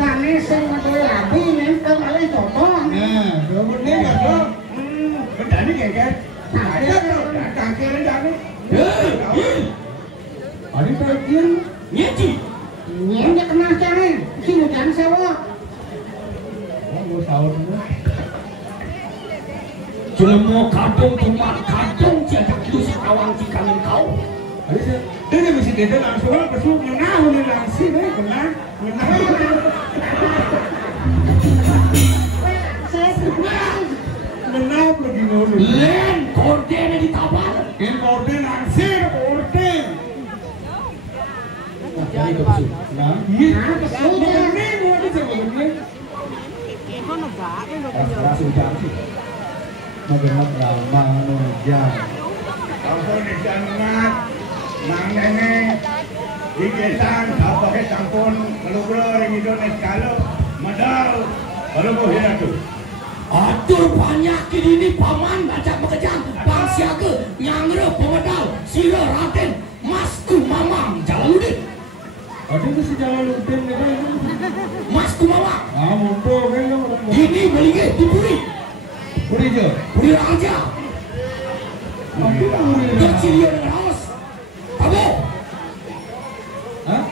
Tane sing metu rabi nempel kali cocok. Nah, kemudian ya bro. Bedani kayak ada kaki jane. Ada bagian nyeci. Nyenya kena cari, si hujan sewa. Mau sahur dulu. Jelemo kadung tumat kadung jaga kius awang jikamin kau. Ada sih. Dia mesti kita langsung besok mengahu nih langsung nih kena mengahu. Mengahu pergi dulu. Len korden ditabal. Ini korden langsung korden. Jadi ke besok. Nah, iya. Ini mau ada siapa ini? Langsung jadi. Magamat lama nujang. Langsung dijangat. Nang nene iketan apa ke tampon kalugro ring Indonesia kalau modal kalau mau hidup tuh Atur banyak ini paman baca bekejang bang siaga nyangre pemodal sira Raden Masku Mamang Jalaluddin. ada tuh si Jalaluddin nih kan Masku Mamang mumpung kan ini belinge dipuri puri jo puri raja dia cilia dengan haus kamu hah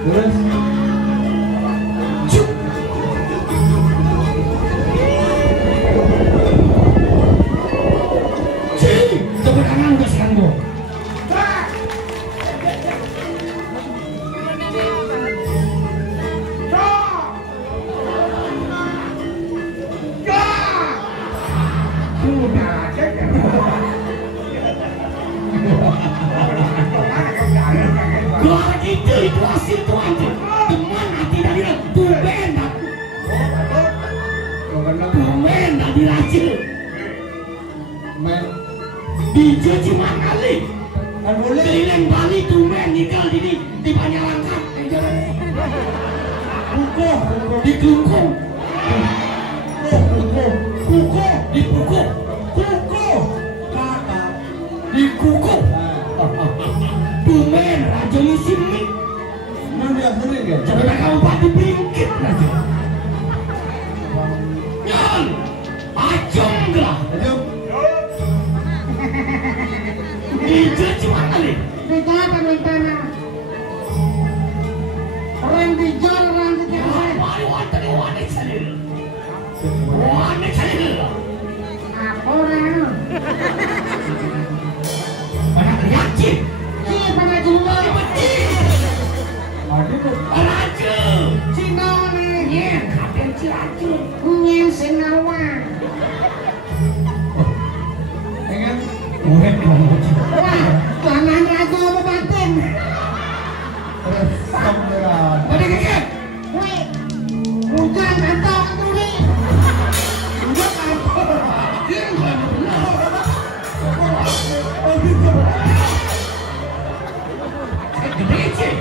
Terus Cuk. Cik, tepuk tangan ke sekarang bu. Gua gitu itu hasil Tuhan tuh. Teman hati dari tumen dah. Tumen dah diracil. men Di Jojiman kali. kan boleh Keliling Bali tumen nikah di Banyalangkat. kuko Di Klungkung. kuko Di Kukuh. kuko kakak Di Kukuh. Tumen Raja Musimik. mana dia sering ya Sampai mereka bupati Bingkit aja. Nyon, acung gelah. ayo Ije cuma kali. Berkata rencana. Orang dijual orang dijual. Wane cari. Apa orang? Banyak yakin. Si pada jual. ada tuh Raja. Cina nih. Iya, kaden Ciracun. Punya senawa. pengen Urep dong. Wah, tangan raja apa batin? terus sampean Pada keket. Wih, bukan kantor tuli. Bukan kantor. Iya, enggak benar. Gede cik.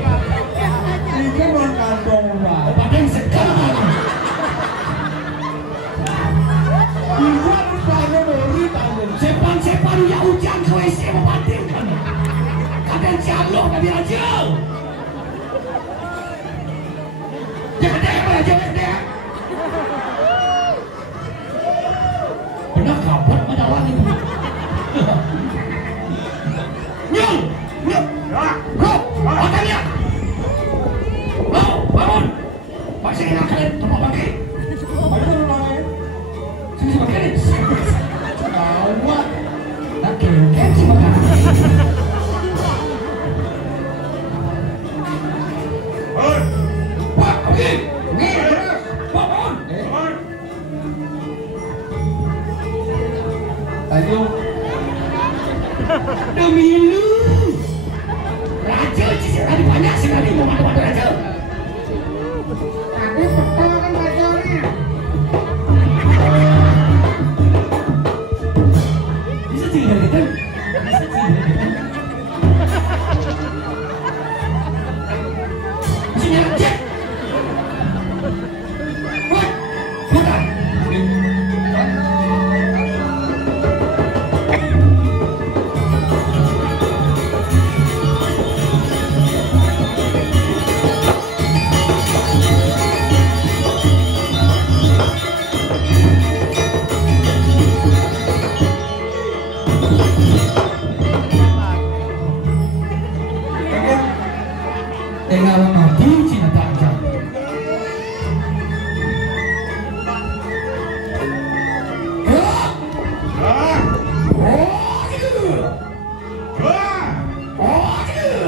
ini mau kantong lah Badan sekarang. bisa misalnya beri tanggung Sepan ya hujan ke WC membatin kan. Kaden jalur tadi aja. Jangan deh, jangan deh. Benar kabar pada orang ini. Nyol, Rob, makan ya. Bangun. Masih enak kalian tempat bangkit. ada orang Sini makan. awak Tak kira sih makan. Pak, oke. Nih, terus. Pak, bangun. ayo Demi lu. Raja sih tadi banyak sekali mau bantu raja. Tapi betul kan rajanya. Bisa tinggal gitu. Bisa tinggal gitu. Sini aja. Wah, bukan. Tinggal mati Cina tak jam. Oh, gitu. Oh, gitu.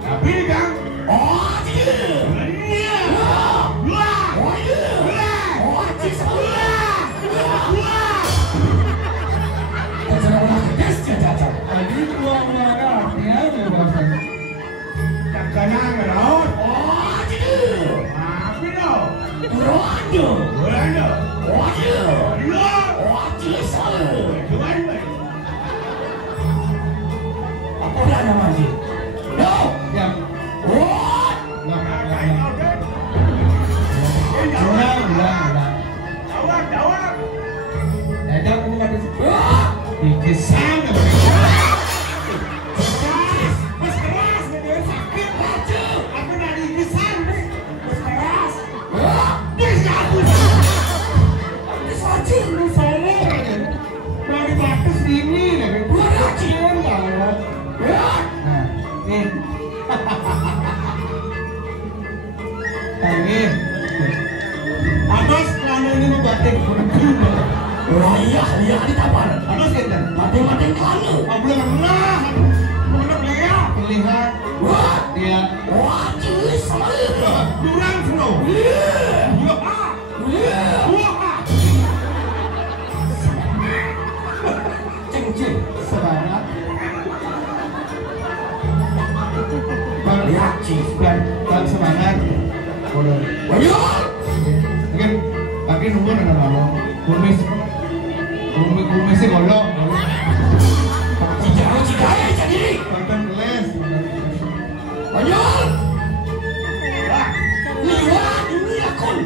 tapi kan Oh, gitu. Oh, gitu. Oh, cisau. Terserah ulah kedes jajan. tadi gua mengarahnya bebasan tak kena ngerot Oh, gitu. tapi dong Rodo. beranda Oh, gitu. lo Oh, cisau. cuman Apa dah nama dia? No. yang Oh. ulang Jawab. ada kamu kata Oh. dikesan Aku dari kesan, Mas keras. Oh. Lu sore. Dari batas ini, Gua rajin. kalian tahu. Oh. pernah. Pernah lihat. Lihat. Wah, Dia. wah, cuy sama lu. Durang seno. Wah. Ceng. Semangat. Lihat, cuy. Bang semangat. Boleh. Ayo. Makin nunggu dengan kamu. Kumisnya bolong. Jauh cikaya jadi. Tonton keles. Ayo. Lihat ini akun.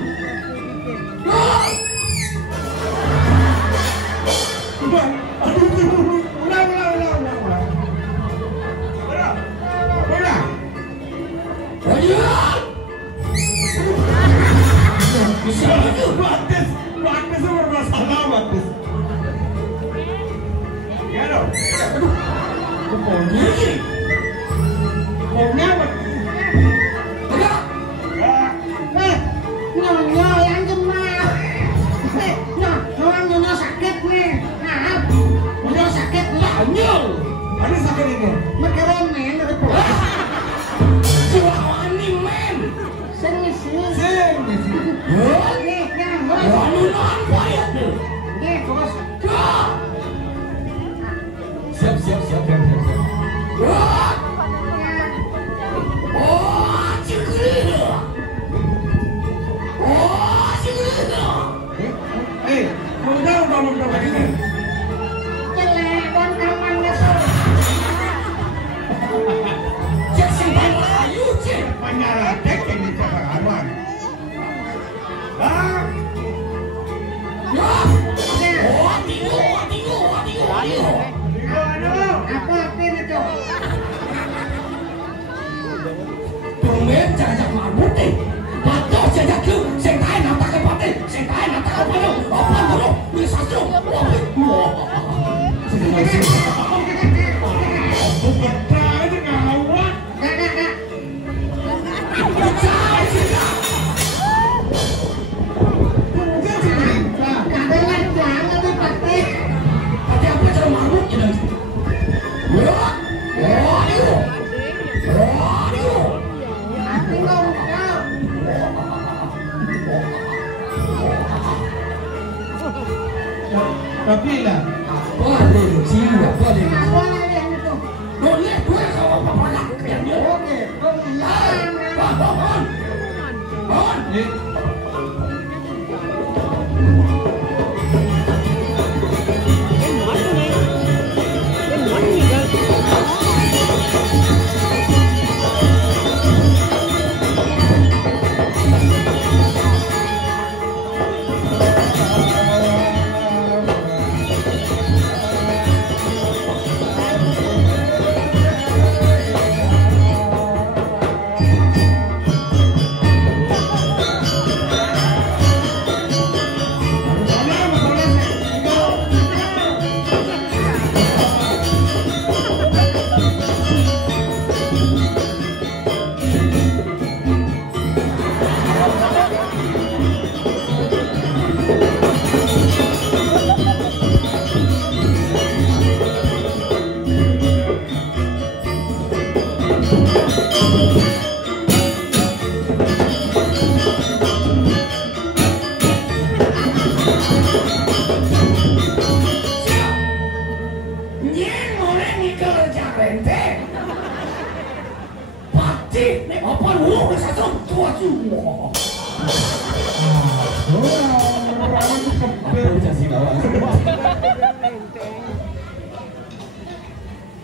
Nyonya yang gemar. Nyonya sakit nih. Maaf. Nyonya sakit lah. Ada sakit ini. Mekirin men dari Sing misi. Nih, yang Nih, terus. Siap. Jelek dan aman ngesul. Penyaradek yang dicapai awan. Apa artinya itu? Tumben jajak marbut deh. Atau jajak lu, sing kae nantake pate, sing kae nantake pano. Apa dulu? Wis sastro. Betul itu ngawat. Kak. Kadelan jangan dipati. Pate apa cara marbut gitu. Hati ngomong. Tapi lah. Boleh, jiwa, boleh. Apa yang itu? Boleh, gue kalau apa nak yang dia. Oke, Bangun.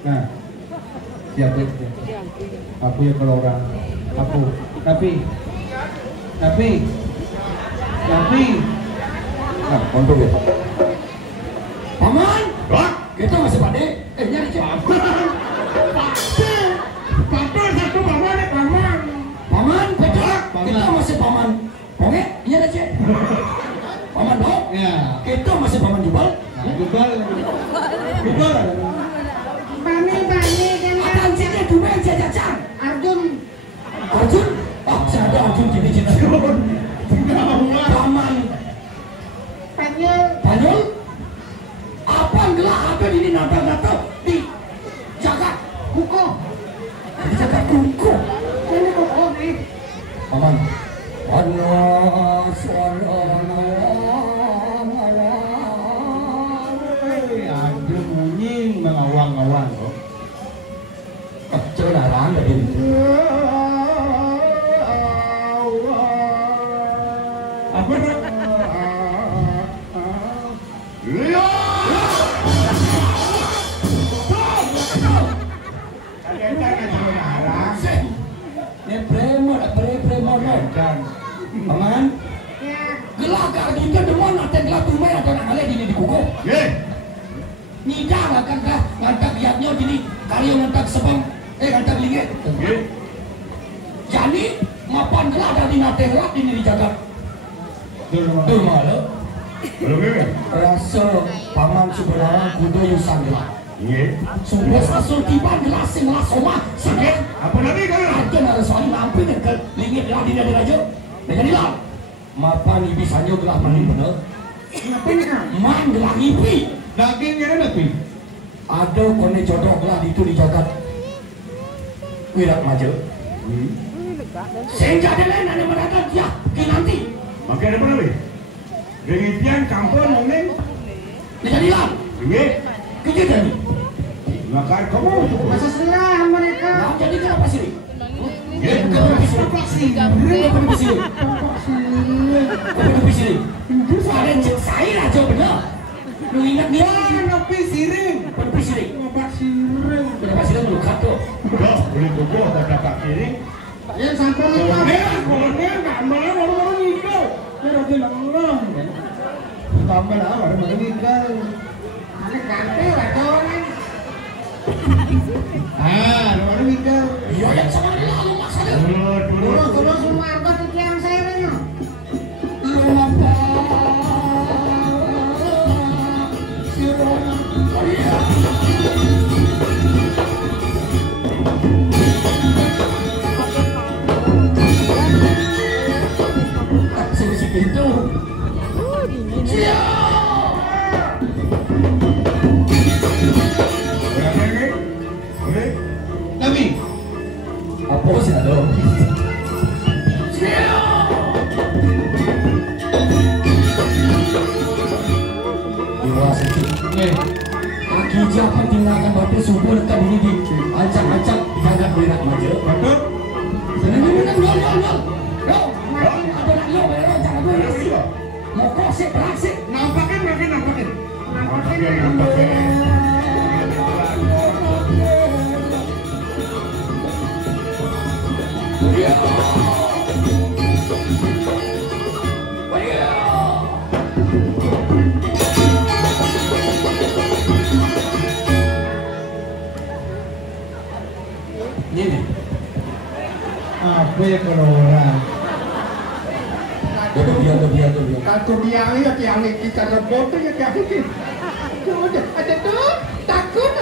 Nah, siap ya. Aku ya kalau orang aku, tapi, nah, untuk ya. Paman, Wah, kita masih pade. Nyari cek. Paman, betul. Kita masih paman. Oke, nyari cek. Paman dong. Ya, Kita masih paman jubal. nah, jubal. Bani kan Apaan sih dia dumen jajan? Arjun Arjun? Oh, saya ada Arjun jadi cina. Paman panggil Panjul? Apa gelah apa ini nata-nata kuko. Dijaga kuku. Ini kuko nih. Paman. Ada bunyi mengawang-awang kok. Kecil darah dari Apa nak? Lihat. Ini premor, Dan paman. Ya. Gelagak kita demon nanti gelap tumai atau nak alih ini di kuku. Nida akan kah ngantak lihatnya gini karya ngantak sebang ngantak linggit. Jadi mapan gelap dari nate gelap ini dijaga. Tuh malu. Rasa paman sebenarnya kudu yusan gelap. Sumpah sasul tiba gelas sing gelas omah sakit. Apa lagi kau? Ada nak soal mampu ke linggit gelap di ada aja. Dengan hilang. Mapan ibi sanyo gelap mandi bener. Man gelap ibi. Dagingnya nanti. Ada kone jodoh gelap itu dijaga. Wirak maju. Sehingga ada lain ada mereka dia kinanti. Makan apa lagi? Ribuan campur mungkin. Dengan hilang. Kerja jadi. Makan kamu. Masa selah mereka. Nah, jadi kenapa sih? Saya aja benar. Lu ingat dia? Napi siring. Berapa siring? Obat siring. Berapa siring lu kato? Dah, beli buku ada dapat siring. Ya sampun itu. Kolonel nggak mau baru nikah. Dia tidak mau. Tambah lah baru nikah. Ada ganti lah orang. Baru nikah. Iya yang sama dia lalu masalah. Terus semua apa tuh yang saya tanya? Sisi pintu. Nabi. Apa sih ada? Kaki siapa tinggalkan batu subuh dekat ini di acak-acak jagat berat maja. Betul. Senang-senang gol. Ada nak lo bayar jangan gue nasi. Mau kosek beraksi. Nampakin. Ini. Apa ya kalau orang? Biar. Aku tiang kita rebut ya tiang ini. Ada tuh takut.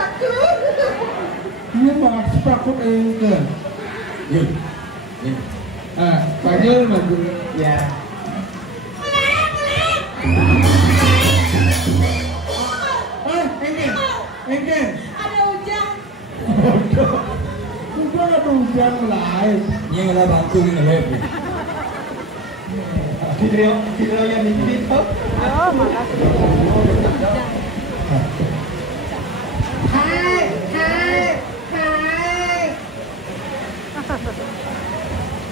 Dia malah takut ke. Yun. Panggil maju. Ya. Engin. Ada hujan. Udah ada hujan lain. Ini adalah bangku ini lep. Video yang ini top. Hai.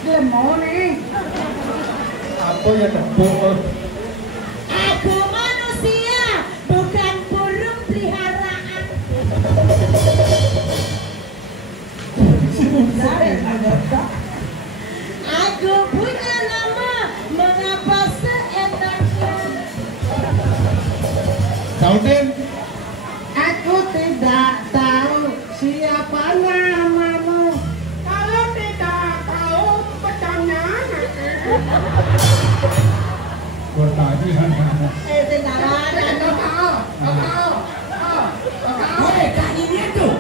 Dia mau nih. Apa ya tepuk? Aku manusia, bukan burung peliharaan. Aku punya nama, mengapa seenaknya? Saudin. Aku tidak tahu siapa namamu. Kalau tidak tahu, bertanya. Bertanya. Tidak ada, tahu. Woi, kaki dia tuh.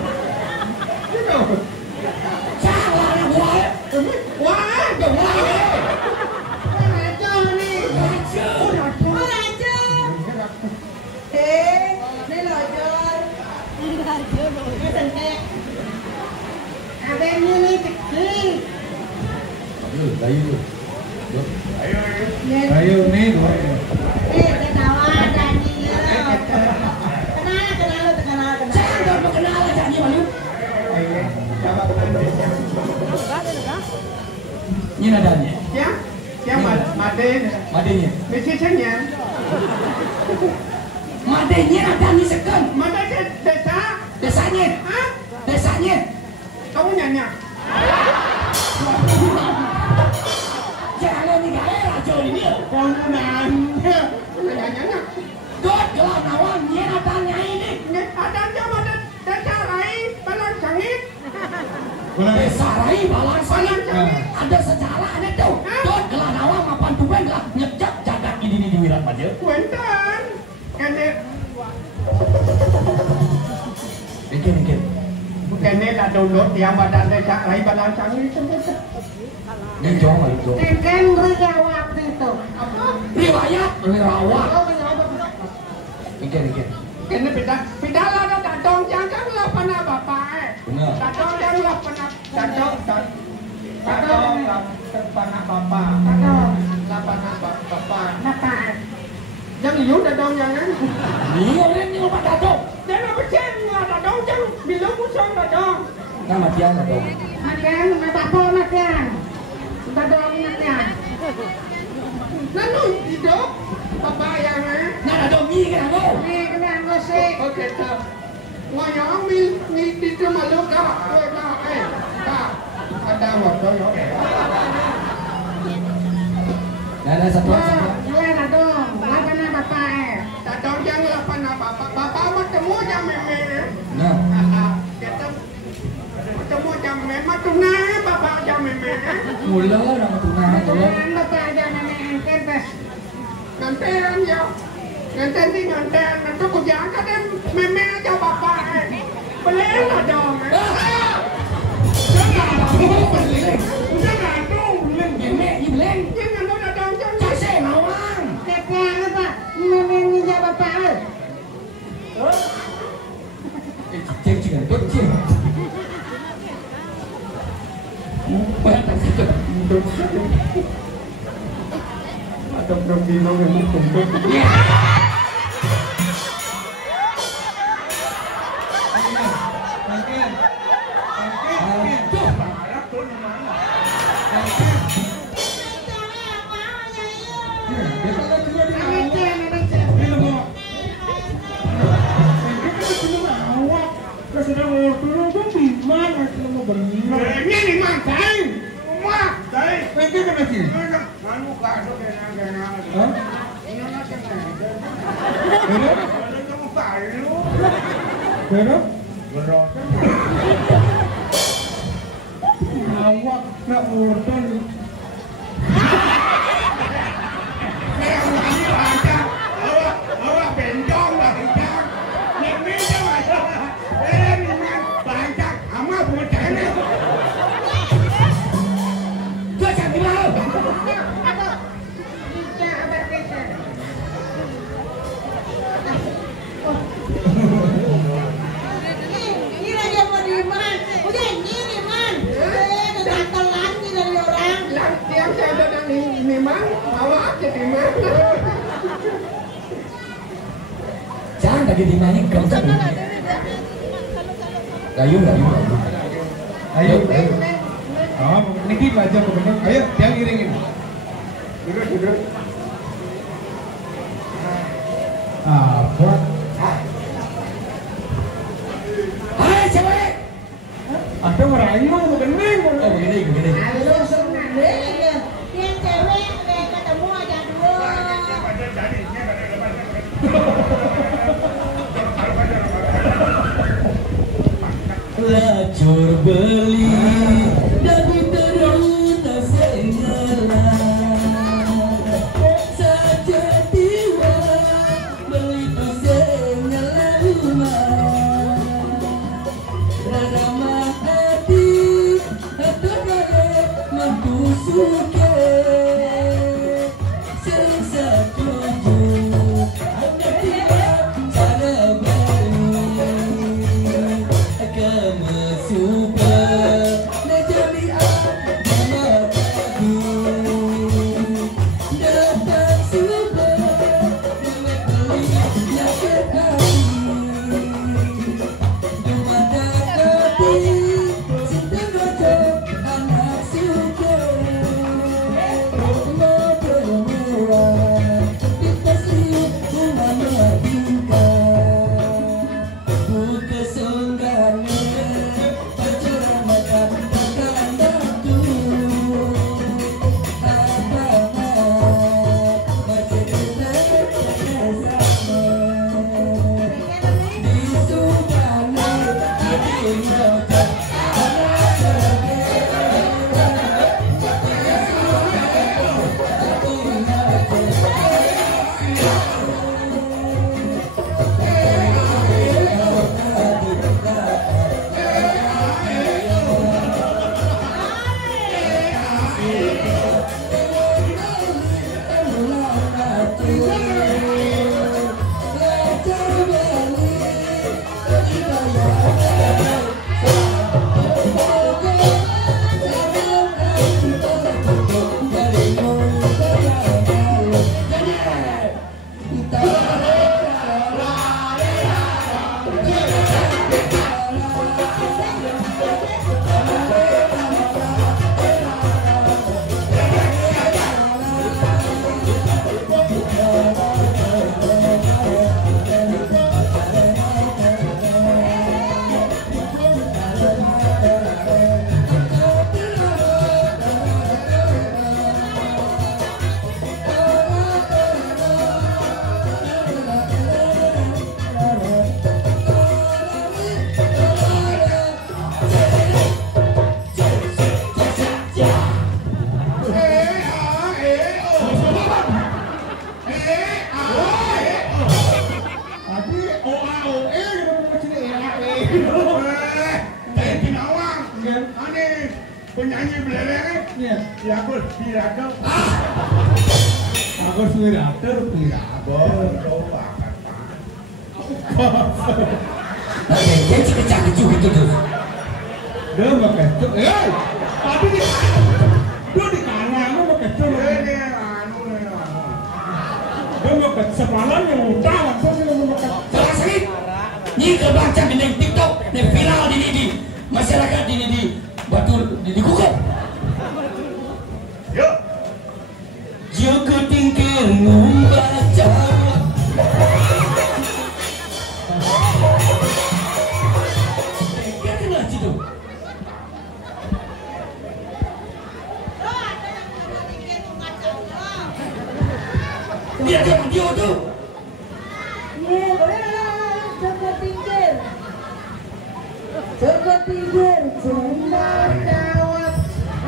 Salah nak buat. Wah, raja nih. Raja. Oh, raja. Ini raja. Ini sentek. Dayu. Ayo nih, dua. Kenalan janji. Kenal. Saya nggak mau kenal janji malu. Ini nadanya. Ya Madenya. Mesejnya. Madenya nadanya sekan. Mana desa? Desanya. Hah? Desanya. Kamu nyanyi? Jangan nih gaya rajo ini. Kamu nanya. Nanya. Dot gelar nawang dia nadanya ini. Ada mana desa lain balang sangit? Desa Rai Balang Sangit. Ada sejarah ada tuh. Dot gelar nawang mapan tuben lah nyecak jagat ini di Wirat Maja. Kuentan. Bikin. Bukannya lah download yang badan desa lain balang sangit itu. Ini jauh malu jauh. Kan riwayat itu. Apa? Riwayat Rirawat. Bikin. Kena pita lah dah dong jangan lah pana bapak. Benar. Datang yang lah pana datang lah pana bapak. Lah pana bapak. Bapak. Yang liu datang jangan. Ini orang ni obat datuk. Jangan bercen lah datang jangan bilang musuh datang. Nama dia datuk. Makan, bapak makan. Dadong makan. Lalu hidup bapak yang Nah datuk ni kan aku. Ni kena ngosek. okey tak. Ngoyong mi di rumah lu kah? Kah. Ada waktu yo. Ada satu. Dua dadong. Lapan bapak. Datang jangan lah pana bapak. Bapak mau temu jam meme. Nah. Ketemu jam meme tu nah bapak jam meme. Mula orang tunang tolong. Bapak jangan angkat bas. Nganteran ya. Nganten di nganten. Nanti aku jangan kan meme aja bapak. Boleh lah dong. Jangan dong. Nenek ni beleng. Jangan dong datang jangan. Kasih nawang. Kakak apa? Ini jawab bapak. Cek cek. Banyak tak sikit. Atau berbino yang kumpul. Ini di mana? Rumah. Pergi ke mana sih? Manu kado kena. Hah? Ini nak kena. Kena? Kamu palu. Kena? Berot. Awak nak urut. Awak bentong lah bentong. Nek meja macam. Bantang, ama bukan. Kau cakap mana? Ini lagi mau di mana? Udah ini di mana? Udah telat ni dari orang. Yang saya datang ni memang awak jadi mana? Jangan lagi di mana kau tak. Layu. Ayo. Niki baca benar. Ayo, yang iringin. Duduk. Buat. Hai cewek. Ada merayu bening. Oh begini. Halo, senang deh. Yang cewek udah ketemu aja dulu. Lacur beli dari teruna segala saja tiwa beli tu segala rumah ramah hati atau boleh mampu suke sesatu ada tiba cara beli kamu super najali aku Penyanyi belereng ya, ya aku Pirado. Aku Pirado, Pirado. Oke, jadi kecak-kecuk itu tuh. Dia pakai cuk. Tapi di kanan lu pakai cuk. Ini anu. Dia pakai sepalan yang udah langsung dia pakai. Jelas sakit. Ini kebaca di TikTok, di viral di masyarakat di Batul di Google. Yuk. Joko tingkir membaca. Dia kena situ. Dia jangan dia tuh. Ye, boleh Joko tingkir. Joko tingkir cuma jawab.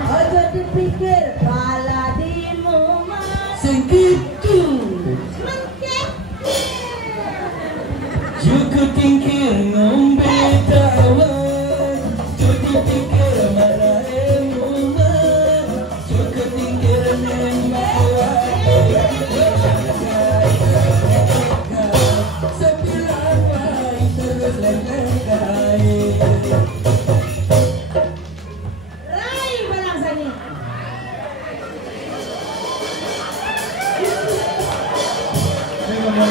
Ojo dipikir pala di mumat. Segitu. Mengkep. Joko tingkir ngombe tawar. Joko tingkir marah emumat. Joko tingkir nembak. Sepilan baik terus lengkai. Rai barang sani. Ini ngomong.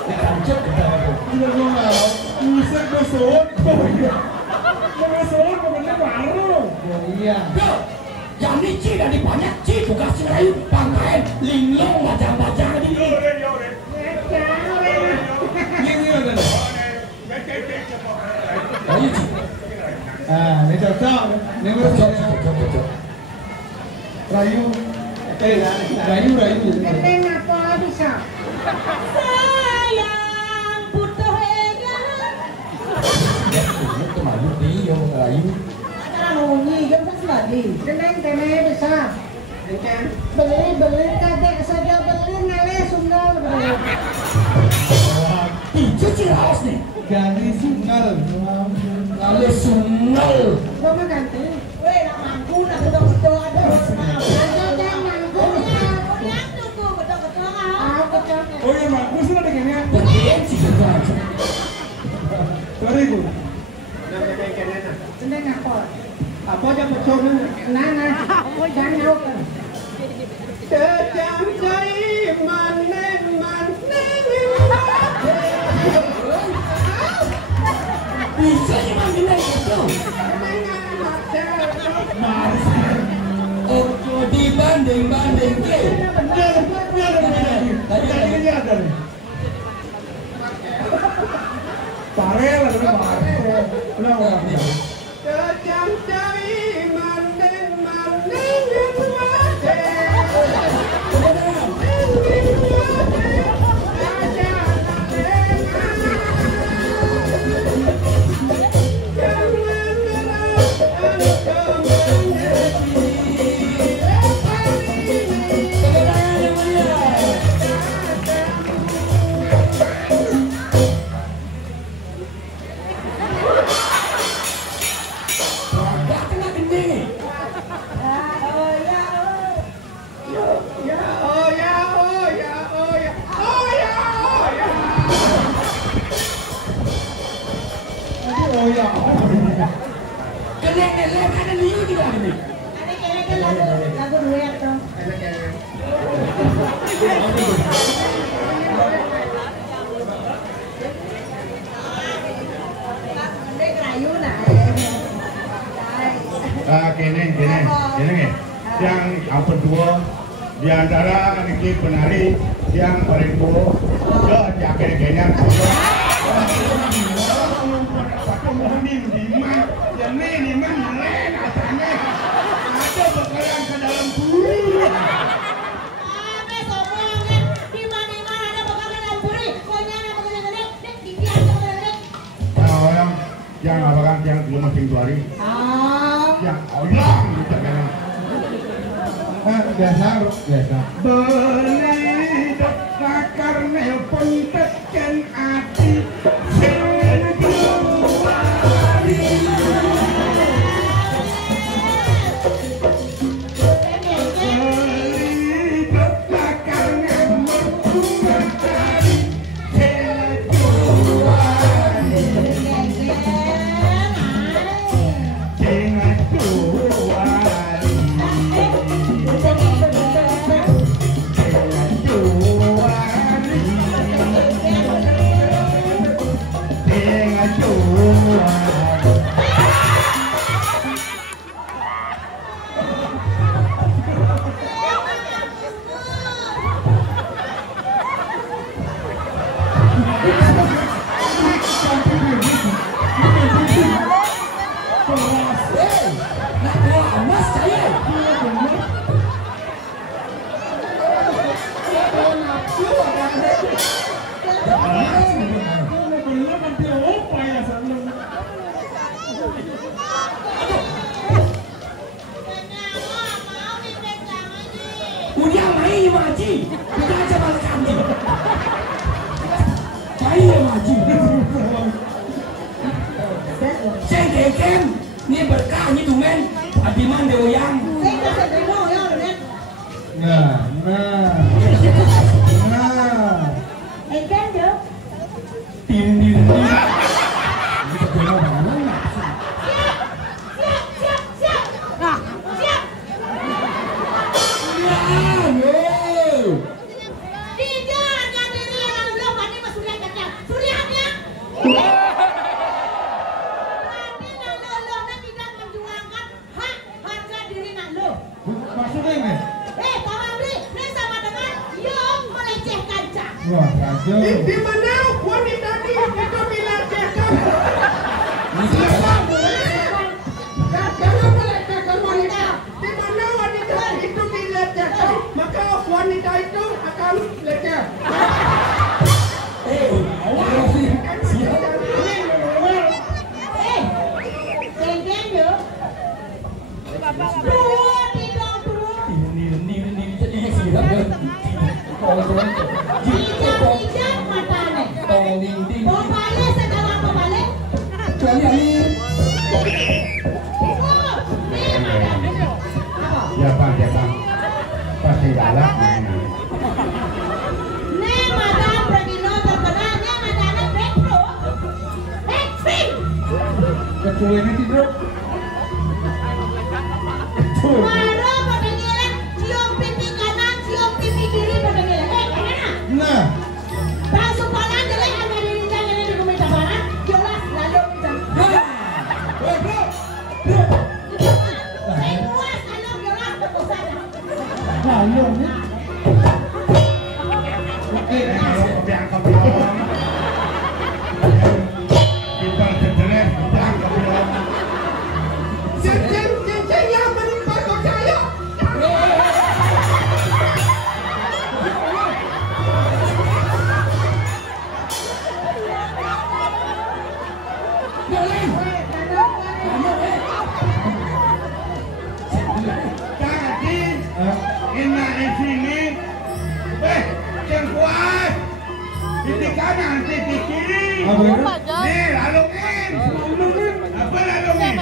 Ini kancet ketawa tuh. Ini ngomong. Musik gosok. Gosok kemudian baru. Oh iya. Yo, yang ini Ci dari banyak Ci tugas Melayu pakaian linglung macam-macam ini. Ini ada. Ayo Ci. Ini cocok. Ini cocok. Rayu. Rayu. Keneng apa bisa? Sayang butuh egan. Itu malu dia Melayu. Antara nungi kan selagi. Keneng bisa. Beli kadek saja beli ngale sunggal. Itu Ciraos nih. Ganti sunggal. Lalu sungal. Gua mah ganti. Weh, nak mangku nak gedong-gedong ada. Aja jangan mangkuk. Yang tuh gedong-gedong ah. Ah, kecap. Oh iya, bagus lah deh kayaknya. Bagian sih gitu aja. Sorry, Bu. Keneng apa? Apa aja betul. Nah. Jangan jauh. Sejam jai manen. Bisa sih manggilnya gitu. Ojo dibanding ke. Tadi ada nih. Parel ada parel. Udah orangnya. Sejam jai manen. Kelek ada liu juga ini. Ada kan lagu duet tuh. Gini. Yang kedua di antara ini penari yang paling tua, ya kayaknya. Di mana? Yang apa kan yang belum masing tuari. Yang Allah gitu kan. Biasa. Beli dakar nelpon tekan ati. Ini berkah ini tuh men, adiman deoyang. Nah. Di mana wanita itu dilecehkan? Jangan melecehkan wanita. Di mana wanita itu dilecehkan, maka wanita itu akan leceh. Ya bang, pasti galak mainan. Ketua ini tidak. Cium pipi kanan, cium pipi kiri, pada ngilang. Nah. Nih, lalungin. Apa lalungin?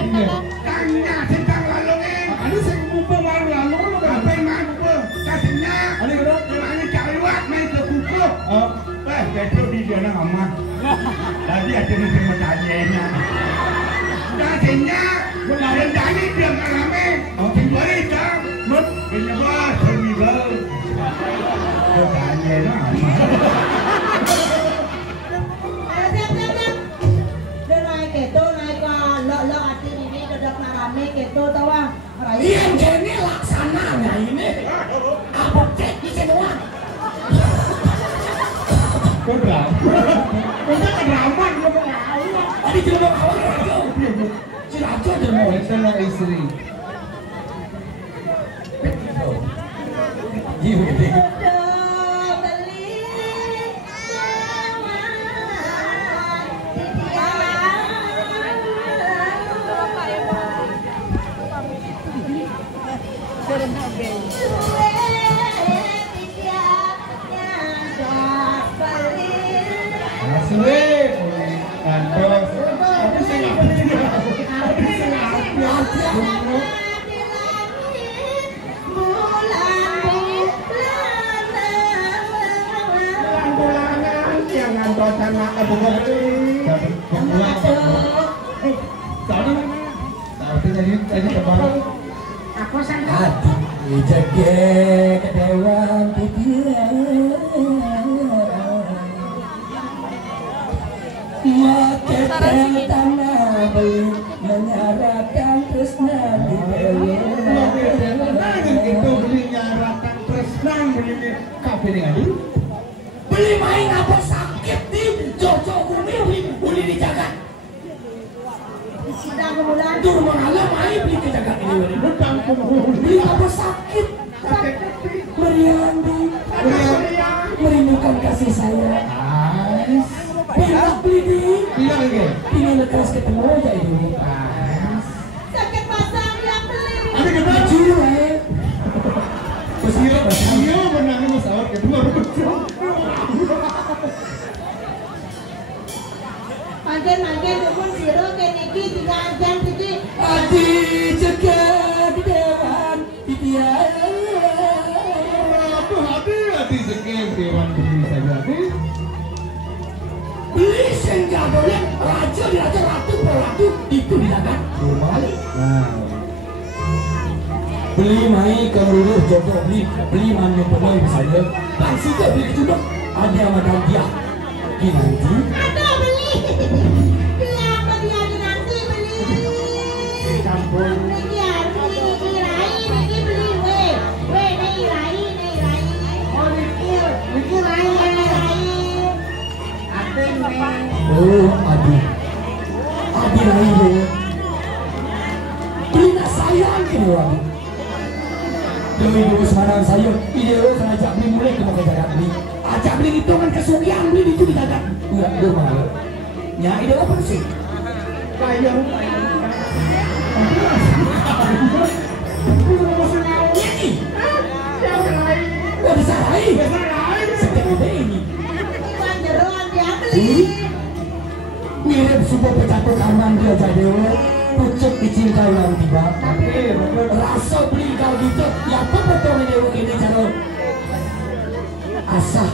Tanya tentang lalungin. Ini saya kumpul malu lalung. Apa yang malu? Katanya. Ini berapa? Ini cawat main ke kuku. Betul di dia nak amat. Tadi ada yang mau tanya. Katanya, dan tadi dia ngalami. Boleh tak? Kenapa? Sembilan. Tanya nak amat. Yang ini laksananya ini apa cek di semua? Kau drama? Kau drama dia mau awal. Tadi dia mau awal aja. Cilacap dia mau. Sama istri. Iya. nyanyi kembali. Aku sang hati jege kedewan pikiran make tanah beli menyarakan tresna di Itu beli nyarakan tresnang beli kafe dengan dulu. beli main apa sakit di Jojo Bumi uli dijaga Sudah kemudian dur mengalah main beli kejaga ini beli apa sakit meriandi merindukan kasih sayang pindah beli di Bilang lagi. ini lekas ketemu aja itu sakit pasang yang beli. Ada kedua. jujur terus Iya menang pesawat kedua. Makin dukun siro ke niki 3 jam siki. hati jaga dewan titian Hati sekian dewan beli saja hati. beli senjadolnya raja di raja ratu peratu itu dilakukan rumah beli mai keluruh Joko beli manu penuh misalnya pasti dia beli juga ada madam dia nanti Aduh beli. Beli apa dia nanti beli. Campur. Niki harus niki rai niki beli we niki rai. Oh niki rai. oh aduh adi lagi deh beli nak sayang ke orang demi dulu semarang sayang ide lo kan ajak beli mulai ke pakai jaga beli ajak beli itu kan kesukian beli itu di jaga enggak dia malu ya ide apa sih Kayak ini oh disarai setiap ide ini Iwan jeroan dia beli. mirip sebuah pecatur kaman dia jadi pucuk dicintai orang tiba rasa beli kau gitu ya apa potong dewa ini cara asah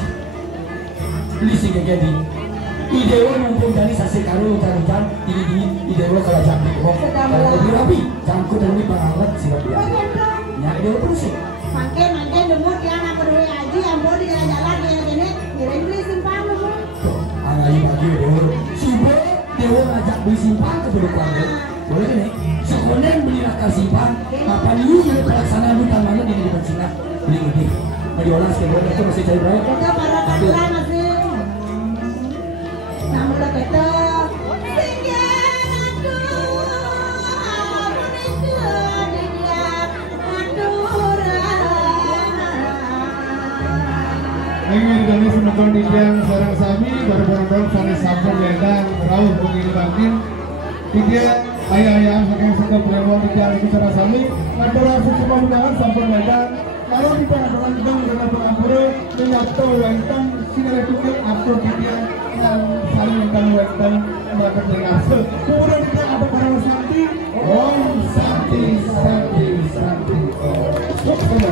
beli sih kayak gini idewa mumpung dari sasi karu jam ini idewa kalau jam di bawah kalau lebih rapi jangkut dan lebih pengawet sih dia ya idewa terus sih Makin demut dia anak berdua aja ambo di jalan-jalan dia gini ngirim beli simpang lu. angai bagi dewa subuh dewa ngajak beli simpang ke depan boleh kan nih sekolah beli rakar simpang apa nih yang pelaksanaan hutan mana di depan Cina beli lebih Mediola sekarang itu masih cari berapa Kita para panduan masih. Namun udah kita. ingin dari sinetron Didiang Sarang Sami berbondong sanes sampun ledang rauh mengini bangkin Didiang ayah-ayah saking suka pelewon Didiang itu Sarang Sami ngatur langsung semua undangan sampun ledang lalu di pengaduan gedung dengan pengapura menyatu wentang sineletuknya atur Didiang yang saling wentang melakukan dengan asal kemudian